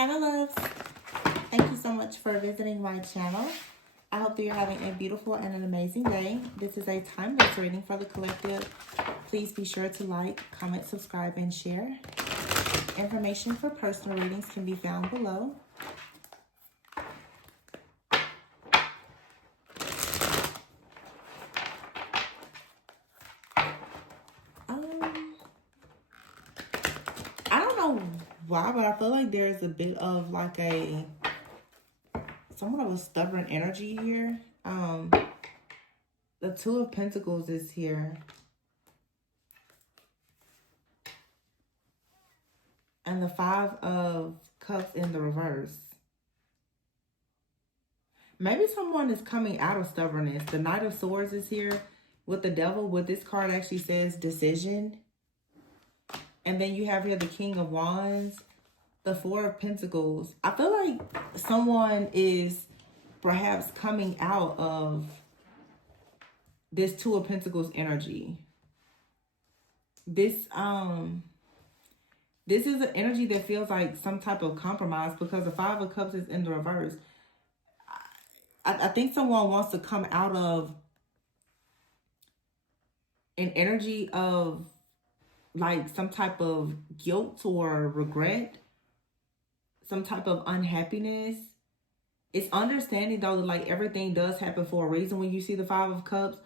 Hi, my loves. Thank you so much for visiting my channel. I hope that you're having a beautiful and an amazing day. This is a timeless reading for the collective. Please be sure to like, comment, subscribe, and share. Information for personal readings can be found below. I don't know why, but I feel like there's a bit of like somewhat of a stubborn energy here. The Two of Pentacles is here. And the Five of Cups in the reverse. Maybe someone is coming out of stubbornness. The Knight of Swords is here with the Devil. What this card actually says, decision. And then you have here the King of Wands, the Four of Pentacles. I feel like someone is perhaps coming out of this Two of Pentacles energy. This is an energy that feels like some type of compromise because the Five of Cups is in the reverse. I think someone wants to come out of an energy of like some type of guilt or regret, some type of unhappiness. It's understanding though that like everything does happen for a reason when you see the Five of Cups.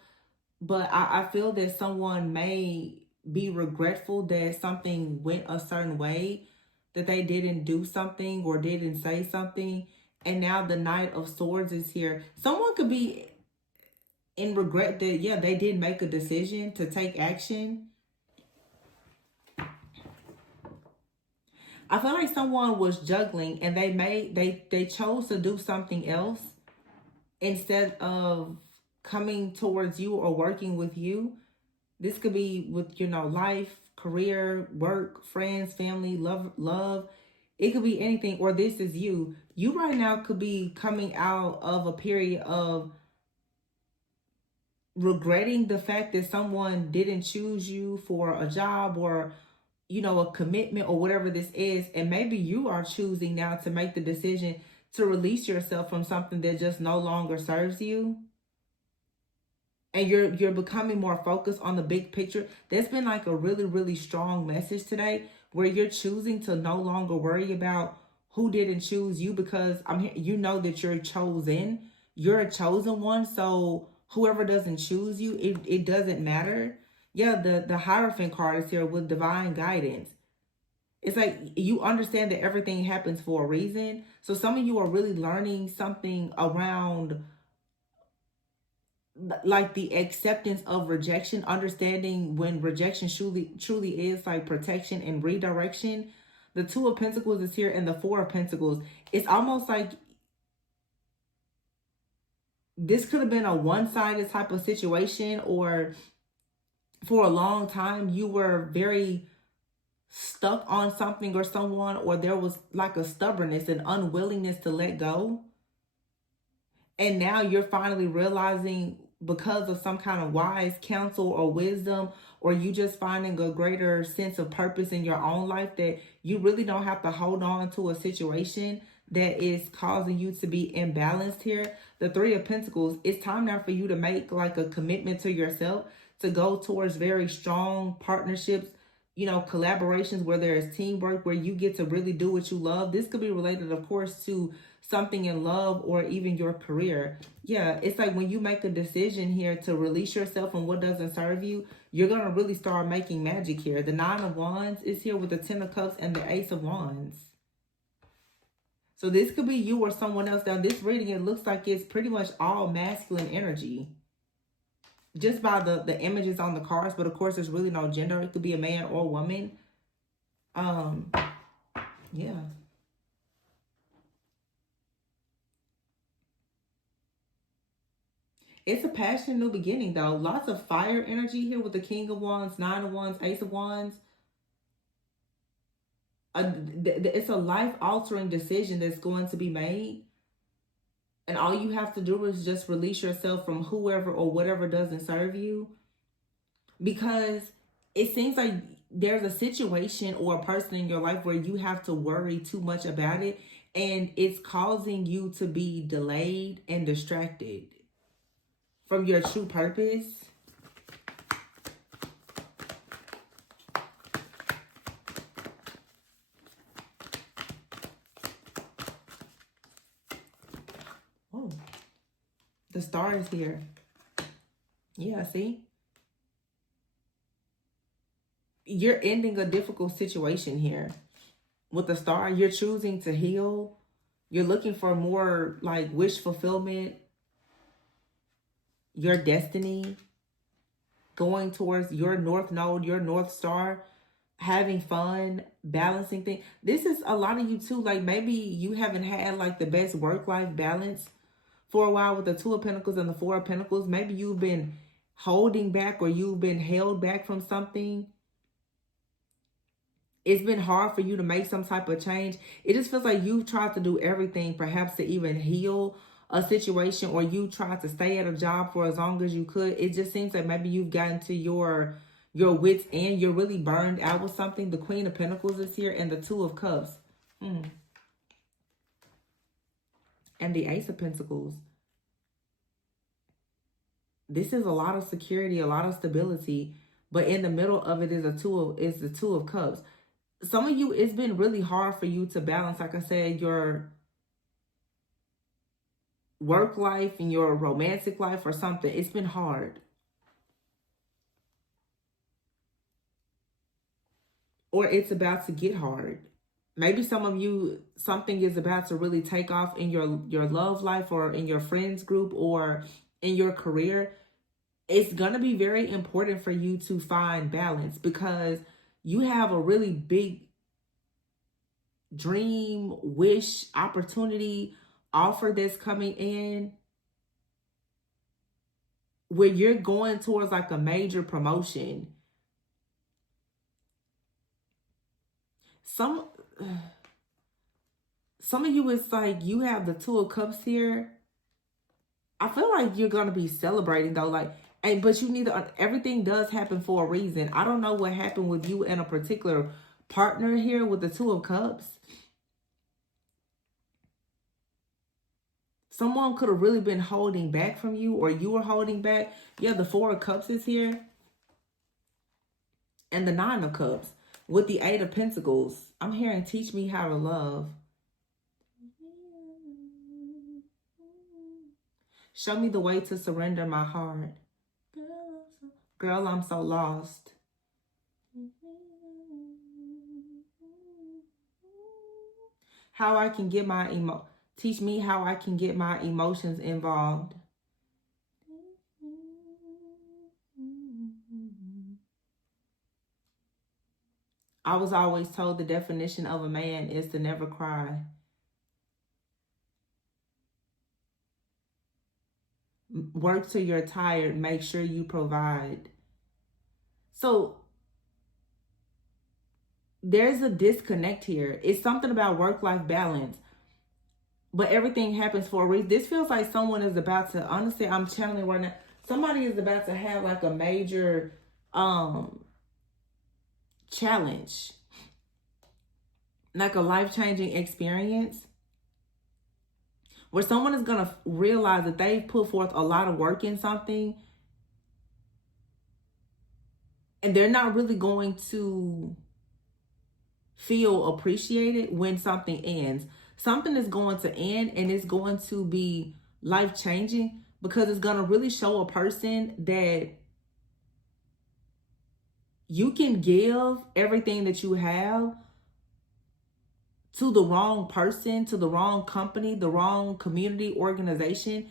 But I feel that someone may be regretful that something went a certain way, that they didn't do something or didn't say something. And now the Knight of Swords is here. Someone could be in regret that, yeah, they did make a decision to take action. I feel like someone was juggling and they chose to do something else instead of coming towards you or working with you. This could be with, you know, life, career, work, friends, family, love. It could be anything, or this is you. You right now could be coming out of a period of regretting the fact that someone didn't choose you for a job or, you know, a commitment or whatever this is. And maybe you are choosing now to make the decision to release yourself from something that just no longer serves you. And you're becoming more focused on the big picture. There's been like a really, really strong message today where you're choosing to no longer worry about who didn't choose you, because you know that you're chosen. You're a chosen one. So whoever doesn't choose you, it doesn't matter. Yeah, the Hierophant card is here with divine guidance. It's like you understand that everything happens for a reason. So some of you are really learning something around like the acceptance of rejection, understanding when rejection truly is like protection and redirection. The Two of Pentacles is here and the Four of Pentacles. It's almost like this could have been a one-sided type of situation, or for a long time you were very stuck on something or someone, or there was like a stubbornness and unwillingness to let go. And now you're finally realizing, because of some kind of wise counsel or wisdom, or you just finding a greater sense of purpose in your own life, that you really don't have to hold on to a situation that is causing you to be imbalanced here. The Three of Pentacles, it's time now for you to make like a commitment to yourself to go towards very strong partnerships, you know, collaborations where there is teamwork, where you get to really do what you love. This could be related, of course, to something in love or even your career. Yeah, it's like when you make a decision here to release yourself from what doesn't serve you, you're going to really start making magic here. The Nine of Wands is here with the Ten of Cups and the Ace of Wands. So this could be you or someone else. Now this reading, it looks like it's pretty much all masculine energy, just by the images on the cards. But of course, there's really no gender. It could be a man or woman. Yeah. It's a passionate new beginning, though. Lots of fire energy here with the King of Wands, Nine of Wands, Ace of Wands. It's a life-altering decision that's going to be made. And all you have to do is just release yourself from whoever or whatever doesn't serve you. Because it seems like there's a situation or a person in your life where you have to worry too much about it, and it's causing you to be delayed and distracted from your true purpose. Oh, the star is here. Yeah, see? You're ending a difficult situation here. With the star, you're choosing to heal. You're looking for more like wish fulfillment. Your destiny. Going towards your north node, your north star. Having fun, balancing things. This is a lot of you too. Like maybe you haven't had like the best work-life balance for a while with the Two of Pentacles and the Four of Pentacles. Maybe you've been holding back or you've been held back from something. It's been hard for you to make some type of change. It just feels like you've tried to do everything, perhaps to even heal a situation, or you tried to stay at a job for as long as you could. It just seems like maybe you've gotten to your wits end. You're really burned out with something. The Queen of Pentacles is here and the Two of Cups. And the Ace of Pentacles. This is a lot of security, a lot of stability, but in the middle of it is the Two of Cups. Some of you, it's been really hard for you to balance, like I said, your work life and your romantic life or something. It's been hard. Or it's about to get hard. Maybe some of you, something is about to really take off in your love life or in your friends group or in your career. It's going to be very important for you to find balance because you have a really big dream, wish, opportunity, offer that's coming in where you're going towards like a major promotion. Some of you, it's like you have the Two of Cups here. I feel like you're going to be celebrating though, like, but you need to, everything does happen for a reason. I don't know what happened with you and a particular partner here with the Two of Cups. Someone could have really been holding back from you, or you were holding back. Yeah, the Four of Cups is here. And the Nine of Cups with the Eight of Pentacles. I'm hearing teach me how to love. Show me the way to surrender my heart. Girl, I'm so lost. How I can get my teach me how I can get my emotions involved. I was always told the definition of a man is to never cry. Work till you're tired. Make sure you provide. So there's a disconnect here. It's something about work-life balance. But everything happens for a reason. This feels like someone is about to, honestly, I'm channeling right now. Somebody is about to have like a major challenge. Like a life-changing experience. Where someone is going to realize that they've put forth a lot of work in something. And they're not really going to feel appreciated when something ends. Something is going to end and it's going to be life-changing because it's going to really show a person that you can give everything that you have to the wrong person, to the wrong company, the wrong community organization.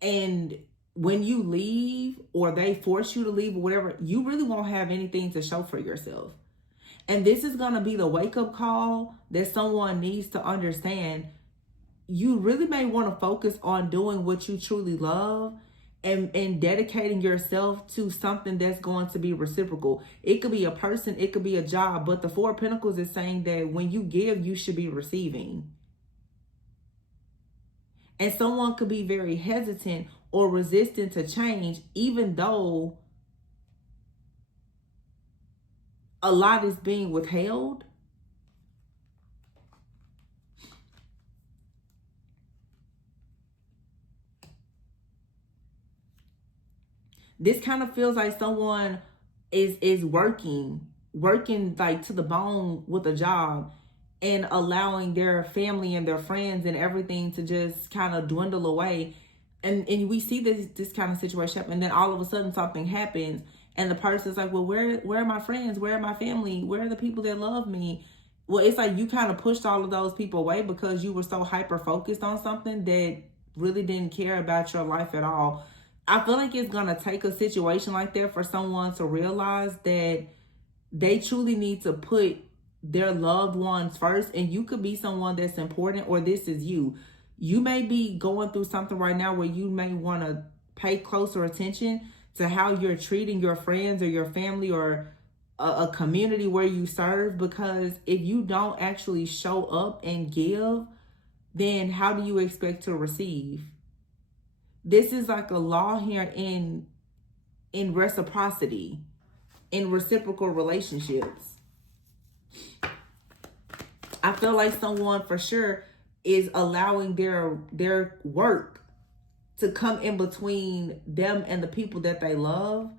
And when you leave or they force you to leave or whatever, you really won't have anything to show for yourself. And this is going to be the wake-up call that someone needs to understand. You really may want to focus on doing what you truly love and dedicating yourself to something that's going to be reciprocal. It could be a person, it could be a job, but the Four of Pentacles is saying that when you give, you should be receiving. And someone could be very hesitant or resistant to change, even though a lot is being withheld. This kind of feels like someone is working like to the bone with a job, and allowing their family and their friends and everything to just kind of dwindle away. And we see this kind of situation happen, and then all of a sudden something happens, and the person's like, well, where are my friends? Where are my family? Where are the people that love me? Well, it's like you kind of pushed all of those people away because you were so hyper focused on something that really didn't care about your life at all. I feel like it's going to take a situation like that for someone to realize that they truly need to put their loved ones first. And you could be someone that's important, or this is you. You may be going through something right now where you may want to pay closer attention to how you're treating your friends or your family or a community where you serve, because if you don't actually show up and give, then how do you expect to receive? This is like a law here in reciprocity, in reciprocal relationships. I feel like someone for sure is allowing their work to come in between them and the people that they love.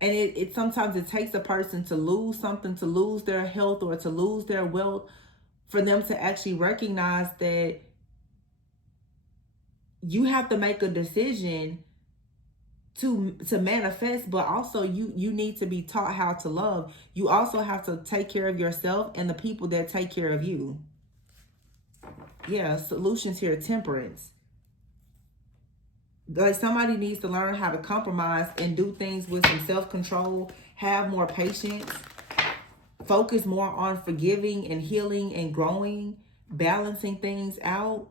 And it sometimes it takes a person to lose something, to lose their health or to lose their wealth, for them to actually recognize that you have to make a decision to manifest, but also you need to be taught how to love. You also have to take care of yourself and the people that take care of you. Yeah, solutions here, temperance. Like somebody needs to learn how to compromise and do things with some self-control, have more patience, focus more on forgiving and healing and growing, balancing things out.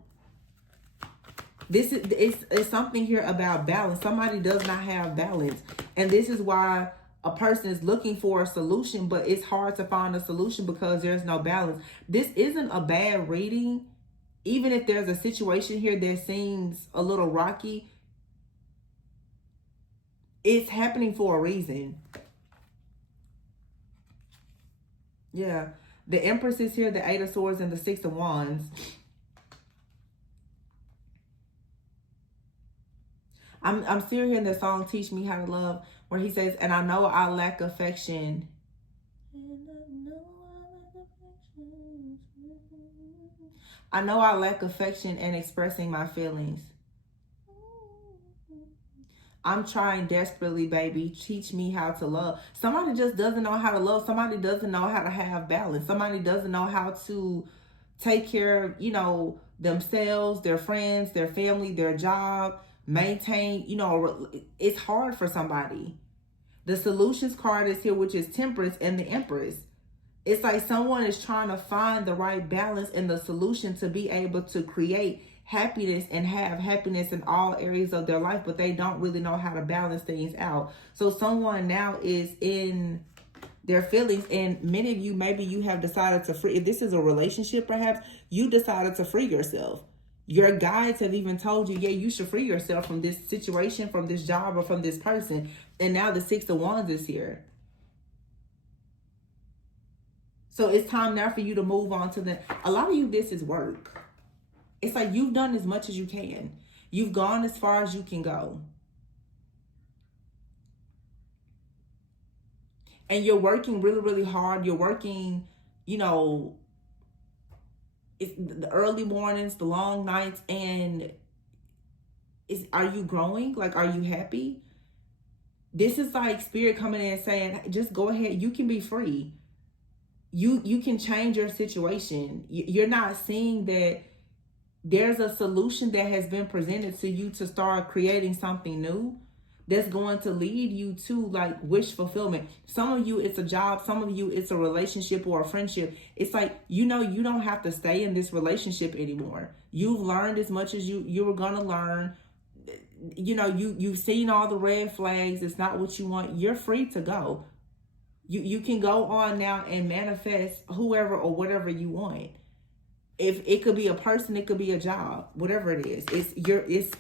This is it's something here about balance. Somebody does not have balance. And this is why a person is looking for a solution, but it's hard to find a solution because there's no balance. This isn't a bad reading. Even if there's a situation here that seems a little rocky, it's happening for a reason. Yeah. The Empress is here, the Eight of Swords, and the Six of Wands. I'm still hearing the song Teach Me How to Love, where he says, and I know I lack affection. I know I lack affection and expressing my feelings. I'm trying desperately, baby. Teach me how to love. Somebody just doesn't know how to love. Somebody doesn't know how to have balance. Somebody doesn't know how to take care of, themselves, their friends, their family, their job, maintain, it's hard for somebody. The solutions card is here, which is Temperance and the Empress. It's like someone is trying to find the right balance and the solution to be able to create happiness and have happiness in all areas of their life, but they don't really know how to balance things out. So someone now is in their feelings, and many of you, maybe you have decided to free. If this is a relationship, perhaps you decided to free yourself. Your guides have even told you, yeah, you should free yourself from this situation, from this job, or from this person. And now the Six of Wands is here. So it's time now for you to move on to a lot of you, this is work. It's like you've done as much as you can. You've gone as far as you can go. And you're working really, really hard. You're working, it's the early mornings, the long nights, and are you growing? Like, are you happy? This is like Spirit coming in and saying, just go ahead. You can be free. You can change your situation. You're not seeing that there's a solution that has been presented to you to start creating something new that's going to lead you to like wish fulfillment. Some of you, it's a job. Some of you, it's a relationship or a friendship. It's like, you don't have to stay in this relationship anymore. You've learned as much as you were going to learn. You've seen all the red flags. It's not what you want. You're free to go. You can go on now and manifest whoever or whatever you want. If it could be a person, it could be a job, whatever it is. It's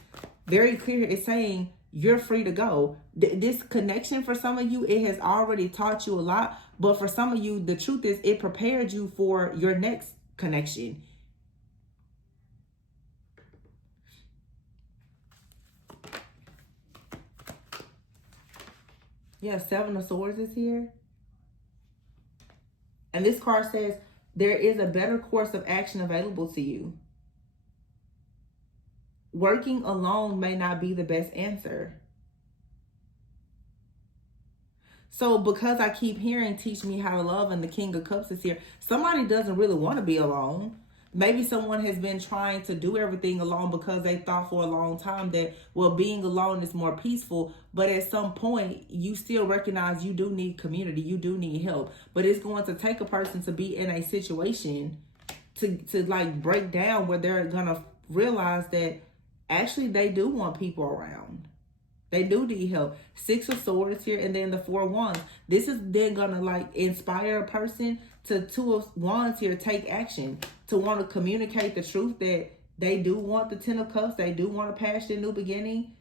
very clear. It's saying you're free to go. This connection for some of you, it has already taught you a lot. But for some of you, the truth is it prepared you for your next connection. Yeah, Seven of Swords is here. And this card says there is a better course of action available to you. Working alone may not be the best answer. So because I keep hearing teach me how to love and the King of Cups is here, somebody doesn't really want to be alone. Maybe someone has been trying to do everything alone because they thought for a long time that, well, being alone is more peaceful. But at some point, you still recognize you do need community. You do need help. But it's going to take a person to be in a situation to like break down where they're going to realize that actually they do want people around. They do need help. Six of Swords here, and then the Four of Wands. This is then going to like inspire a person to Two of Wands here, take action, to want to communicate the truth that they do want the Ten of Cups. They do want a passionate new beginning.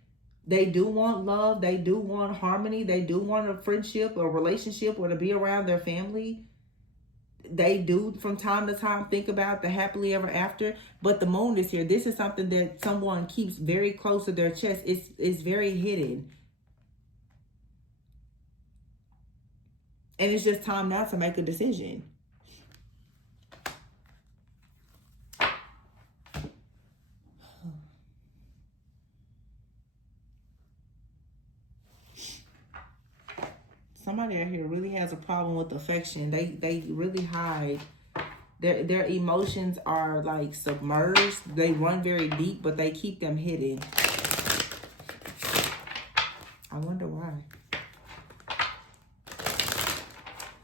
They do want love. They do want harmony. They do want a friendship or relationship or to be around their family. They do from time to time think about the happily ever after, but the Moon is here. This is something that someone keeps very close to their chest. It's very hidden. And it's just time now to make a decision. Somebody out here really has a problem with affection. They really hide. Their emotions are like submerged. They run very deep, but they keep them hidden. I wonder why.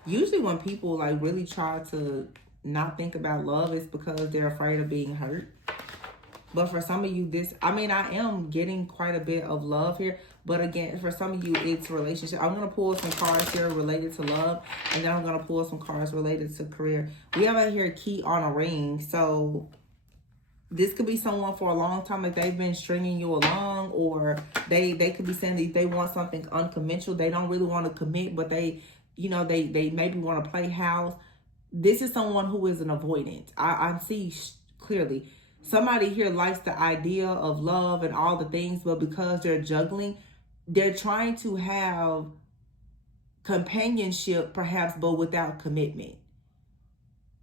Usually when people like really try to not think about love, it's because they're afraid of being hurt. But for some of you, I am getting quite a bit of love here. But again, for some of you, it's relationship. I'm going to pull some cards here related to love. And then I'm going to pull some cards related to career. We have out here a key on a ring. So this could be someone for a long time. Like they've been stringing you along. Or they could be saying that they want something unconventional. They don't really want to commit. But they maybe want to play house. This is someone who is an avoidant. I see clearly. Somebody here likes the idea of love and all the things, but because they're juggling, they're trying to have companionship perhaps, but without commitment.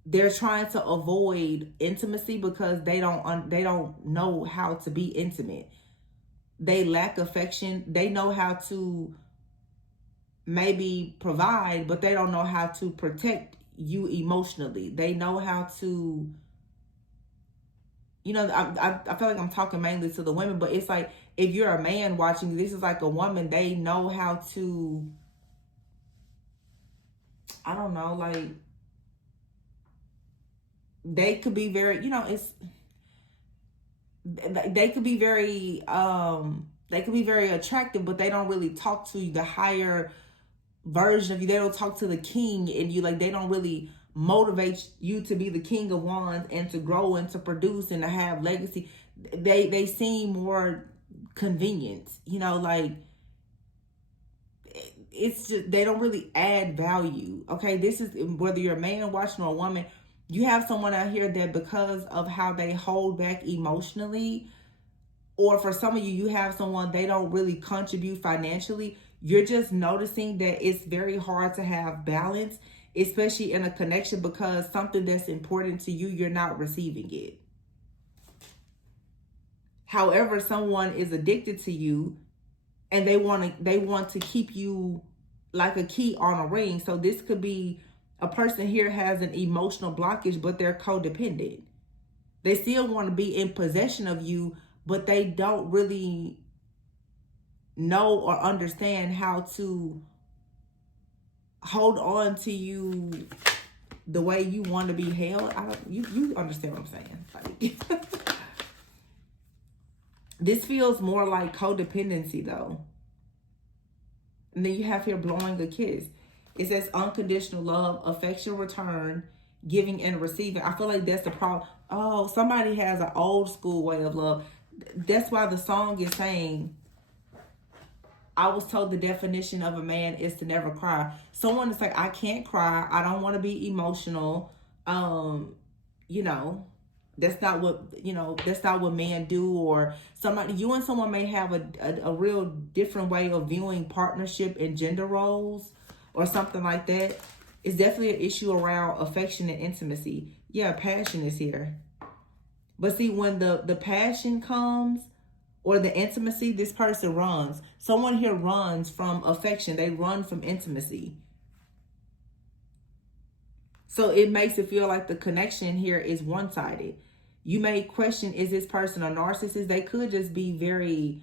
They're trying to avoid intimacy because they don't know how to be intimate. They lack affection. They know how to maybe provide, but they don't know how to protect you emotionally. They know how to... I feel like I'm talking mainly to the women, but it's like if you're a man watching, this is like a woman. They know how to, I don't know, like they could be very, they could be very attractive, but they don't really talk to you, the higher version of you. They don't talk to the king in you. Like they don't really motivate you to be the King of Wands and to grow and to produce and to have legacy. They seem more convenient, like it's just they don't really add value. Okay, this is whether you're a man watching or a woman. You have someone out here that because of how they hold back emotionally, or for some of you, you have someone they don't really contribute financially. You're just noticing that it's very hard to have balance, especially in a connection, because something that's important to you, you're not receiving it. However, someone is addicted to you and they want to keep you like a key on a ring. So this could be a person here has an emotional blockage, but they're codependent. They still want to be in possession of you, but they don't really know or understand how to hold on to you the way you want to be held. You understand what I'm saying? Like, this feels more like codependency though. And then you have here blowing a kiss. It says unconditional love, affection return, giving and receiving. I feel like that's the problem. Oh, somebody has an old school way of love. That's why the song is saying I was told the definition of a man is to never cry. Someone is like, I can't cry. I don't want to be emotional. You know, that's not what men do. Or somebody, you and someone may have a real different way of viewing partnership and gender roles or something like that. It's definitely an issue around affection and intimacy. Yeah, passion is here. But see, when the passion comes, or the intimacy, this person runs. Someone here runs from affection. They run from intimacy. So it makes it feel like the connection here is one-sided. You may question, is this person a narcissist? They could just be very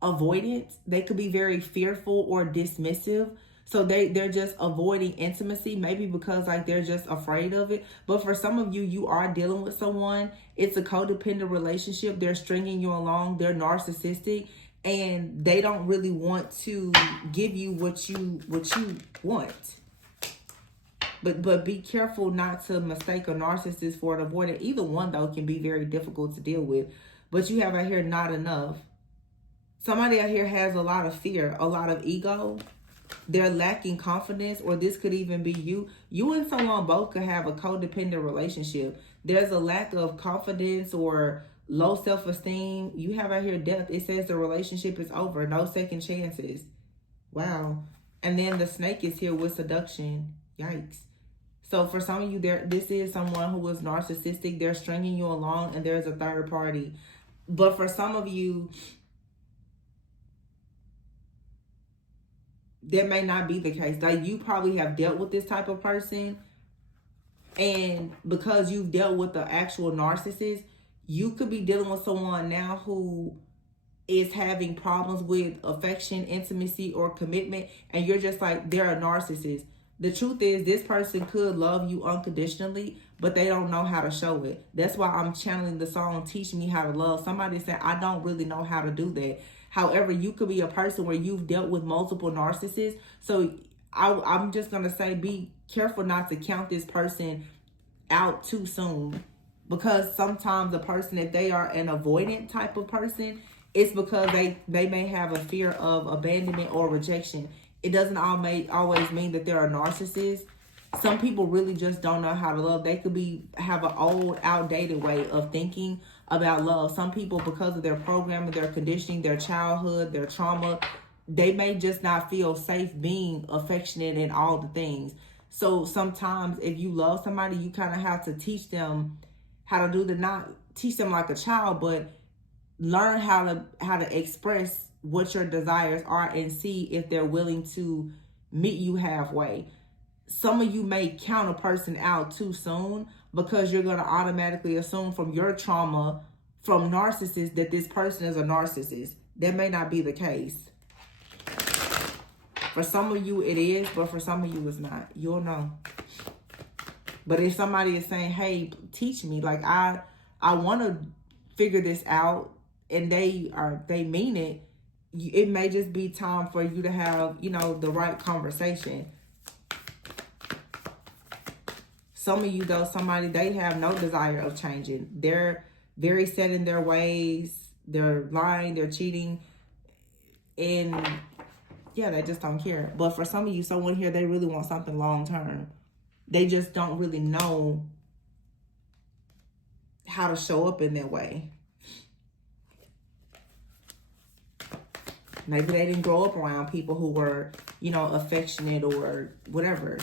avoidant. They could be very fearful or dismissive. So they're just avoiding intimacy, maybe because like they're just afraid of it. But for some of you, you are dealing with someone. It's a codependent relationship. They're stringing you along. They're narcissistic, and they don't really want to give you what you want. But be careful not to mistake a narcissist for an avoidant. Either one, though, can be very difficult to deal with. But you have out here not enough. Somebody out here has a lot of fear, a lot of ego. They're lacking confidence, or this could even be you. You and someone both could have a codependent relationship. There's a lack of confidence or low self-esteem. You have out here death. It says the relationship is over. No second chances. Wow. And then the snake is here with seduction. Yikes. So for some of you, this is someone who is narcissistic. They're stringing you along, and there's a third party. But for some of you, that may not be the case. Like, you probably have dealt with this type of person, and because you've dealt with the actual narcissist, you could be dealing with someone now who is having problems with affection, intimacy, or commitment, and you're just like, they're a narcissist. The truth is, this person could love you unconditionally, but they don't know how to show it. That's why I'm channeling the song, Teach Me How to Love. Somebody said, I don't really know how to do that. However, you could be a person where you've dealt with multiple narcissists. So I'm just going to say, be careful not to count this person out too soon. Because sometimes the person, if they are an avoidant type of person, it's because they may have a fear of abandonment or rejection. It doesn't always mean that they're a narcissist. Some people really just don't know how to love. They could have an old, outdated way of thinking about love. Some people, because of their programming, their conditioning, their childhood, their trauma, they may just not feel safe being affectionate and all the things. So sometimes if you love somebody, you kind of have to teach them how to not teach them like a child, but learn how to express what your desires are and see if they're willing to meet you halfway. Some of you may count a person out too soon because you're going to automatically assume from your trauma from narcissists that this person is a narcissist. That may not be the case. For some of you it is, but for some of you it's not. You'll know. But if somebody is saying, hey, teach me, like I want to figure this out, and they mean it, it may just be time for you to have, the right conversation. Some of you, though, they have no desire of changing. They're very set in their ways. They're lying, they're cheating, and yeah, they just don't care. But for some of you, someone here, they really want something long term. They just don't really know how to show up in their way. Maybe they didn't grow up around people who were, affectionate or whatever.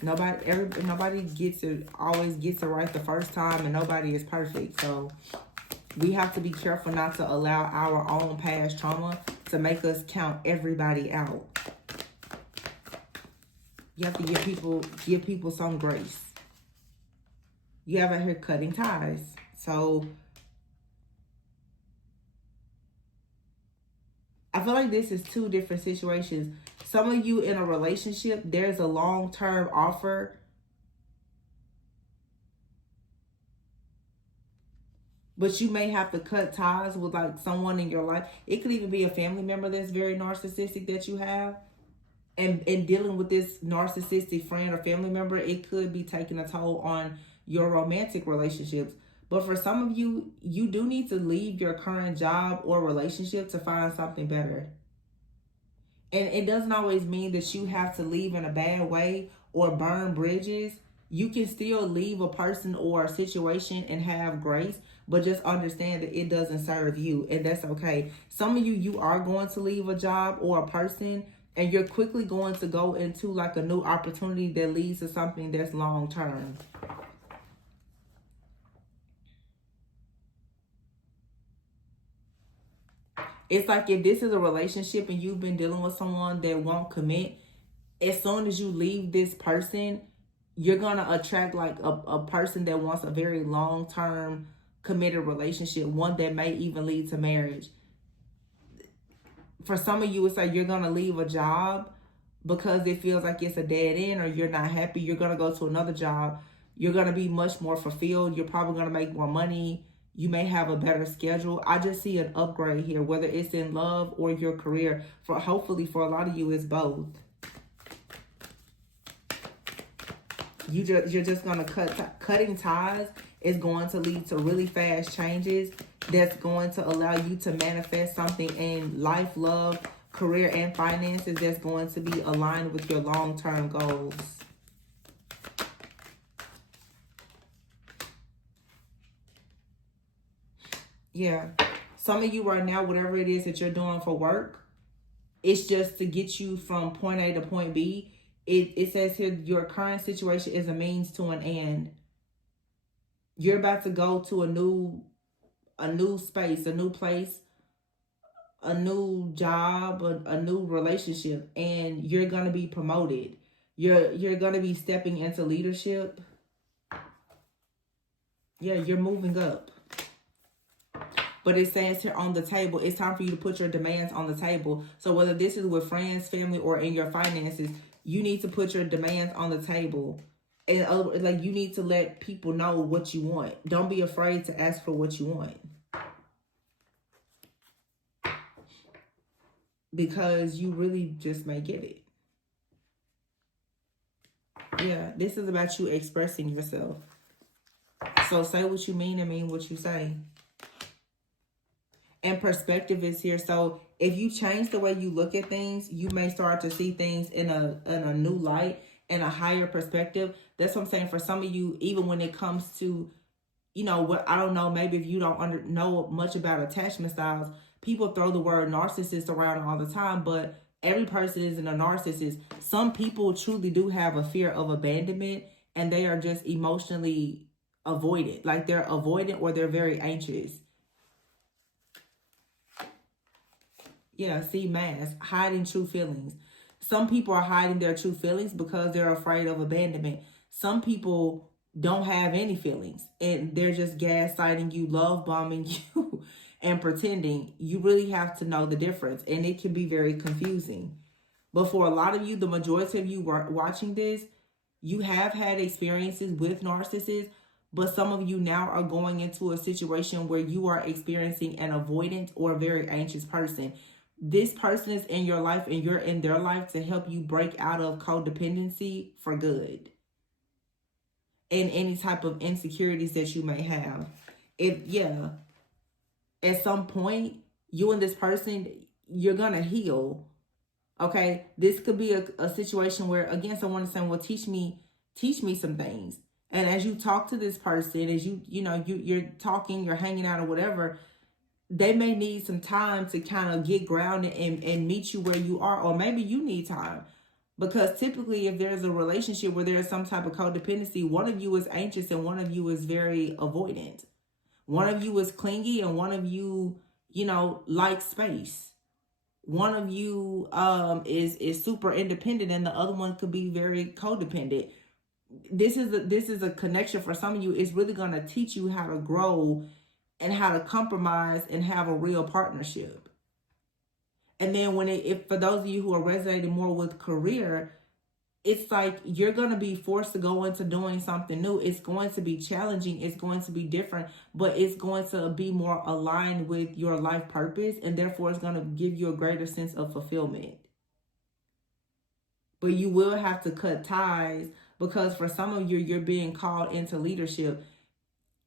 Nobody always gets it right the first time, and nobody is perfect. So we have to be careful not to allow our own past trauma to make us count everybody out. You have to give people some grace. You have out here cutting ties. So I feel like this is two different situations. Some of you in a relationship, there's a long-term offer, but you may have to cut ties with like someone in your life. It could even be a family member that's very narcissistic that you have. And dealing with this narcissistic friend or family member, it could be taking a toll on your romantic relationships. But for some of you, you do need to leave your current job or relationship to find something better. And it doesn't always mean that you have to leave in a bad way or burn bridges. You can still leave a person or a situation and have grace, but just understand that it doesn't serve you, and that's okay. Some of you, you are going to leave a job or a person, and you're quickly going to go into like a new opportunity that leads to something that's long term. It's like if this is a relationship and you've been dealing with someone that won't commit, as soon as you leave this person, you're going to attract like a person that wants a very long-term committed relationship, one that may even lead to marriage. For some of you, it's like you're going to leave a job because it feels like it's a dead end or you're not happy. You're going to go to another job. You're going to be much more fulfilled. You're probably going to make more money. You may have a better schedule. I just see an upgrade here, whether it's in love or your career. Hopefully for a lot of you, it's both. You're just going to cutting ties is going to lead to really fast changes that's going to allow you to manifest something in life, love, career, and finances that's going to be aligned with your long-term goals. Yeah. Some of you right now, whatever it is that you're doing for work, it's just to get you from point A to point B. It says here, your current situation is a means to an end. You're about to go to a new space, a new place, a new job, a new relationship, and you're going to be promoted. You're going to be stepping into leadership. Yeah, you're moving up. But it says here on the table, it's time for you to put your demands on the table. So whether this is with friends, family, or in your finances, you need to put your demands on the table. And like, you need to let people know what you want. Don't be afraid to ask for what you want. Because you really just may get it. Yeah, this is about you expressing yourself. So say what you mean and mean what you say. And perspective is here. So if you change the way you look at things, you may start to see things in a new light and a higher perspective. That's what I'm saying. For some of you, even when it comes to, you know, what, I don't know, maybe if you don't know much about attachment styles, people throw the word narcissist around all the time, but every person isn't a narcissist. Some people truly do have a fear of abandonment, and they are just emotionally avoidant. Like they're avoidant or they're very anxious. Yeah, see, mask, hiding true feelings. Some people are hiding their true feelings because they're afraid of abandonment. Some people don't have any feelings and they're just gaslighting you, love bombing you, and pretending. You really have to know the difference, and it can be very confusing. But for a lot of you, the majority of you watching this, you have had experiences with narcissists, but some of you now are going into a situation where you are experiencing an avoidant or a very anxious person. This person is in your life and you're in their life to help you break out of codependency for good. And any type of insecurities that you may have. At some point, you and this person, you're going to heal. Okay? This could be a situation where, again, someone is saying, well, teach me some things. And as you talk to this person, as you're talking, you're hanging out or whatever, they may need some time to kind of get grounded and meet you where you are, or maybe you need time. Because typically, if there's a relationship where there's some type of codependency, one of you is anxious and one of you is very avoidant. One of you is clingy and one of you, likes space. One of you is super independent and the other one could be very codependent. This is a connection for some of you. It's really going to teach you how to grow and how to compromise and have a real partnership. And then if for those of you who are resonating more with career, it's like you're going to be forced to go into doing something new. It's going to be challenging. It's going to be different, but it's going to be more aligned with your life purpose. And therefore, it's going to give you a greater sense of fulfillment. But you will have to cut ties because for some of you, you're being called into leadership.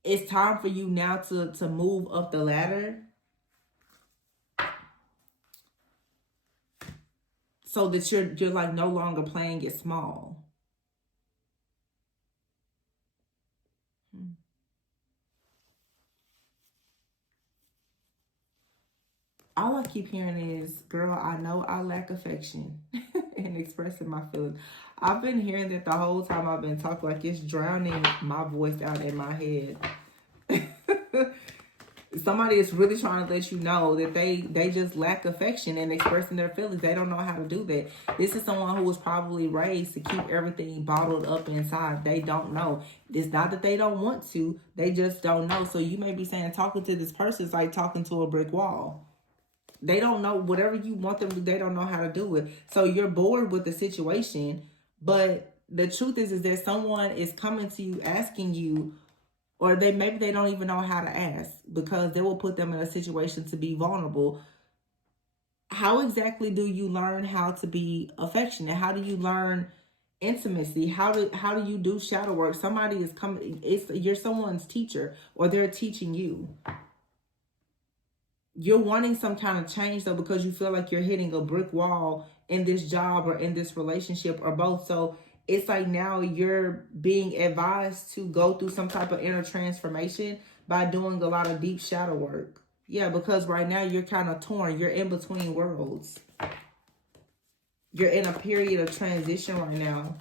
It's time for you now to move up the ladder. so that you're like no longer playing it small. All I keep hearing is, girl, I know I lack affection and expressing my feelings. I've been hearing that the whole time I've been talking, like it's drowning my voice out in my head. Somebody is really trying to let you know that they just lack affection and expressing their feelings. They don't know how to do that. This is someone who was probably raised to keep everything bottled up inside. They don't know. It's not that they don't want to. They just don't know. So you may be saying talking to this person is like talking to a brick wall. They don't know. Whatever you want them to do, they don't know how to do it. So you're bored with the situation. But the truth is that someone is coming to you asking you, or maybe they don't even know how to ask, because they will put them in a situation to be vulnerable. How exactly do you learn how to be affectionate? How do you learn intimacy? How do you do shadow work? Somebody is coming. You're someone's teacher, or they're teaching you. You're wanting some kind of change though, because you feel like you're hitting a brick wall in this job or in this relationship or both. So it's like now you're being advised to go through some type of inner transformation by doing a lot of deep shadow work. Yeah, because right now you're kind of torn. You're in between worlds. You're in a period of transition right now.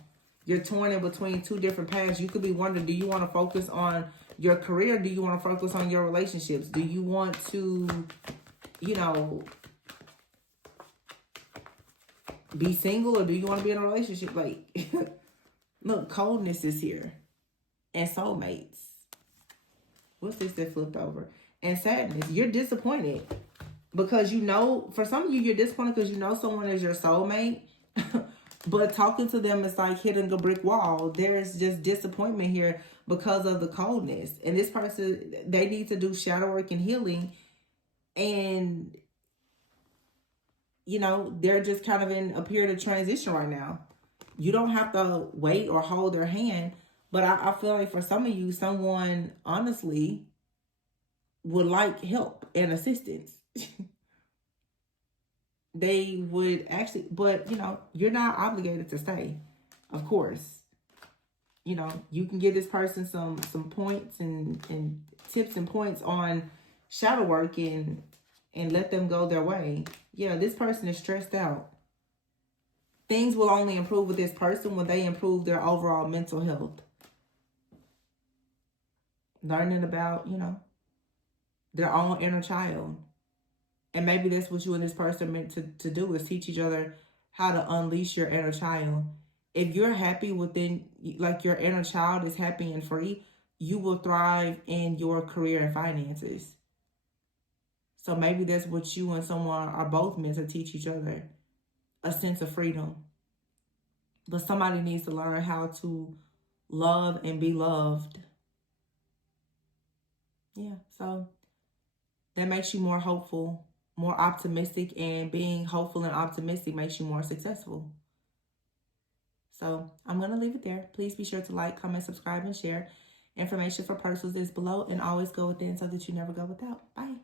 You're torn in between two different paths. You could be wondering, do you want to focus on your career? Do you want to focus on your relationships? Do you want to, be single, or do you want to be in a relationship? Like, look, coldness is here. And soulmates. What's this that flipped over? And sadness. You're disappointed. Because for some of you, you're disappointed because someone is your soulmate. But talking to them is like hitting a brick wall. There's just disappointment here because of the coldness. And this person, they need to do shadow work and healing. And, they're just kind of in a period of transition right now. You don't have to wait or hold their hand. But I feel like for some of you, someone honestly would like help and assistance. They would actually, but you're not obligated to stay. Of course, you can give this person some points and tips and points on shadow work and let them go their way. Yeah, this person is stressed out. Things will only improve with this person when they improve their overall mental health. Learning about, their own inner child. And maybe that's what you and this person are meant to do, is teach each other how to unleash your inner child. If you're happy within, like your inner child is happy and free, you will thrive in your career and finances. So maybe that's what you and someone are both meant to teach each other, a sense of freedom. But somebody needs to learn how to love and be loved. Yeah, so that makes you more hopeful, more optimistic, and being hopeful and optimistic makes you more successful. So I'm going to leave it there. Please be sure to like, comment, subscribe, and share. Information for personals is below, and always go within so that you never go without. Bye.